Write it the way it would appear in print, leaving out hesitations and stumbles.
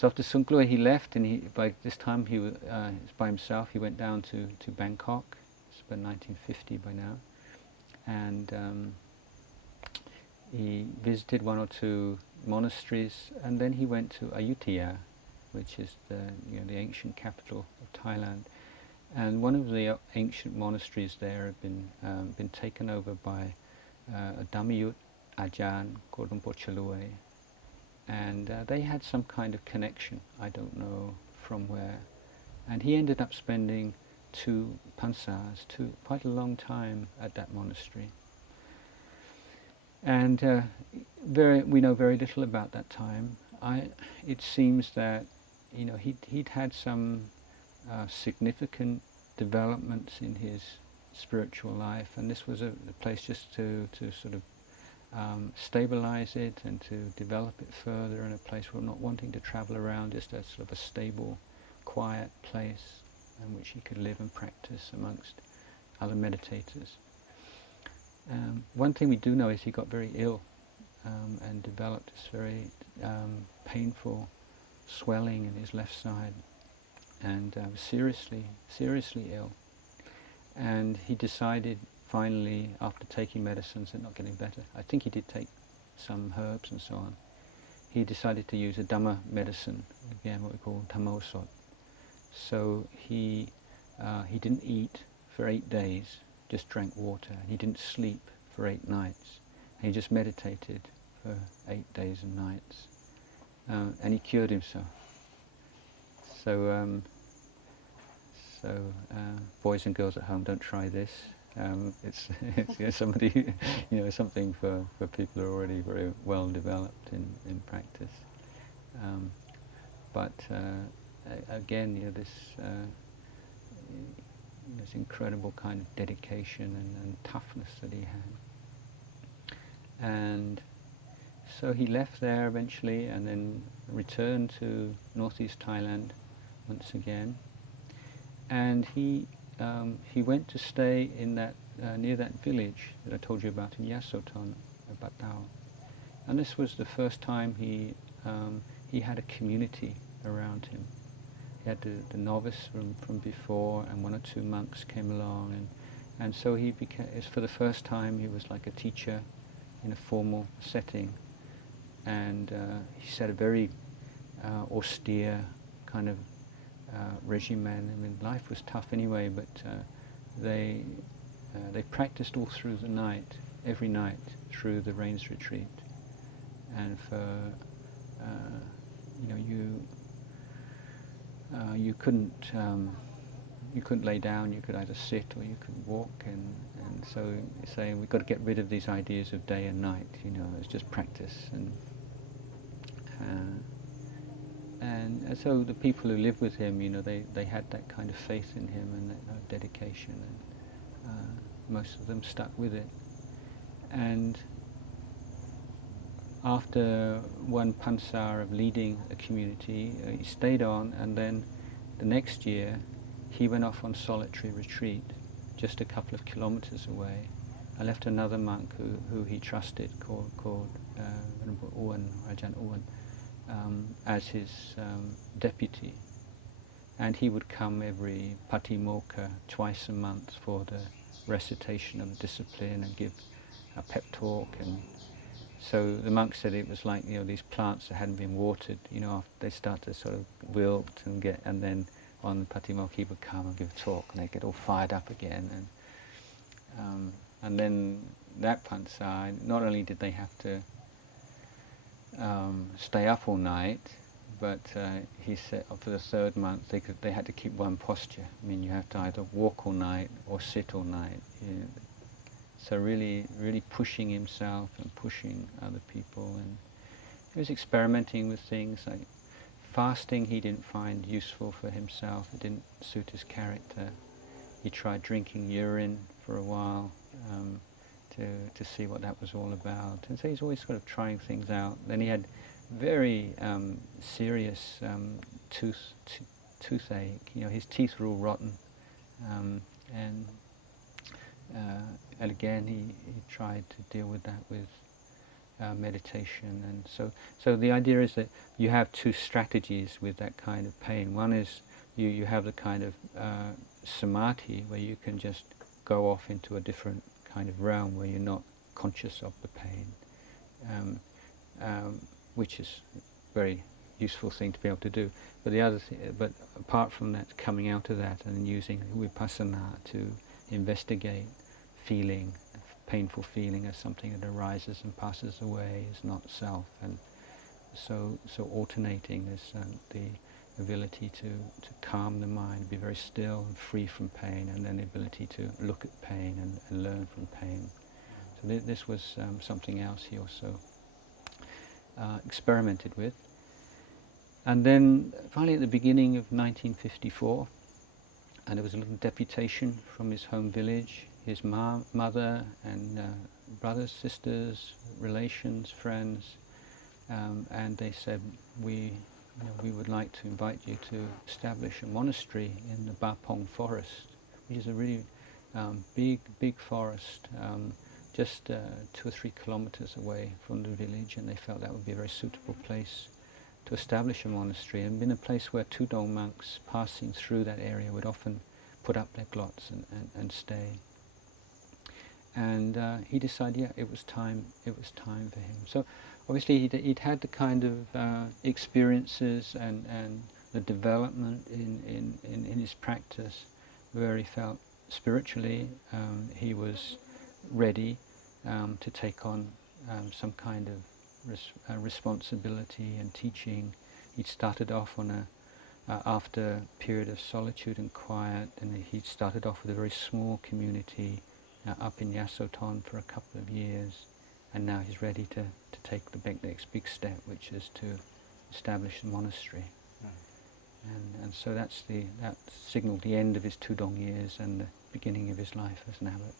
So after Sungklui he left, and by this time he was by himself. He went down to Bangkok. It's about 1950 by now, and he visited one or two monasteries, and then he went to Ayutthaya, which is the ancient capital of Thailand. And one of the ancient monasteries there had been taken over by a Dhammayut Ajahn called Lumpur Chalue, and they had some kind of connection. I don't know from where. And he ended up spending 2 pansas, quite a long time at that monastery. And we know very little about that time. It seems that he'd had some significant developments in his spiritual life, and this was a place just to sort of stabilize it and to develop it further, in a place where not wanting to travel around, just a sort of a stable, quiet place in which he could live and practice amongst other meditators. One thing we do know is he got very ill and developed this very painful swelling in his left side, and seriously ill. And he decided finally, after taking medicines and not getting better, I think he did take some herbs and so on, he decided to use a Dhamma medicine, again what we call Dhammosot. So he didn't eat for 8 days, just drank water. He didn't sleep for 8 nights. He just meditated for 8 days and nights, and he cured himself. So, boys and girls at home, don't try this. It's somebody, something for people who are already very well developed in practice. But again, this incredible kind of dedication and toughness that he had. And so he left there eventually, and then returned to northeast Thailand once again. And he went to stay in that near that village that I told you about in Yasothon, Batao. And this was the first time he had a community around him. He had the novice from before, and 1 or 2 monks came along, and so he became, for the first time, he was like a teacher in a formal setting. And he set a very austere kind of regimen. I mean, life was tough anyway, but they practiced all through the night, every night through the rains retreat. And for you couldn't lay down. You could either sit or you could walk, and so saying we've got to get rid of these ideas of day and night. It's just practice, and so the people who lived with him, they had that kind of faith in him and that dedication, and most of them stuck with it. And after 1 pansar of leading a community, he stayed on, and then the next year he went off on solitary retreat just a couple of kilometers away. I left another monk who he trusted, called Ajahn Chah, as his deputy, and he would come every patimokkha twice a month for the recitation of the discipline and give a pep talk. And so the monk said it was like these plants that hadn't been watered. After they start to sort of wilt and then on the patimokkha he would come and give a talk, and they'd get all fired up again. And then that pansa, not only did they have to stay up all night, but he said for the 3rd month they had to keep one posture. I mean, you have to either walk all night or sit all night. So really pushing himself and pushing other people, and he was experimenting with things like fasting. He didn't find useful for himself. It didn't suit his character. He tried drinking urine for a while to see what that was all about. And so he's always sort of trying things out. Then he had very serious toothache. His teeth were all rotten, and again he tried to deal with that with meditation. And so the idea is that you have two strategies with that kind of pain. One is you have the kind of samadhi where you can just go off into a different kind of realm where you're not conscious of the pain, which is a very useful thing to be able to do. But the other but apart from that, coming out of that and using vipassana to investigate feeling, painful feeling as something that arises and passes away, is not self, and so alternating this the ability to calm the mind, be very still and free from pain, and then the ability to look at pain and learn from pain. So this was something else he also experimented with. And then finally at the beginning of 1954, and there was a little deputation from his home village, his mother and brothers, sisters, relations, friends, and they said, we would like to invite you to establish a monastery in the Bapong forest, which is a really big forest, just 2 or 3 kilometers away from the village, and they felt that would be a very suitable place to establish a monastery, and been a place where Tudong monks passing through that area would often put up their glots and stay. And he decided, yeah, it was time for him. So obviously he'd had the kind of experiences and the development in his practice where he felt spiritually he was ready to take on some kind of responsibility and teaching. He'd started off on after a period of solitude and quiet, and he'd started off with a very small community up in Yasothon for a couple of years, and now he's ready to take the next big step, which is to establish a monastery. And so that signalled the end of his Tudong years and the beginning of his life as an abbot.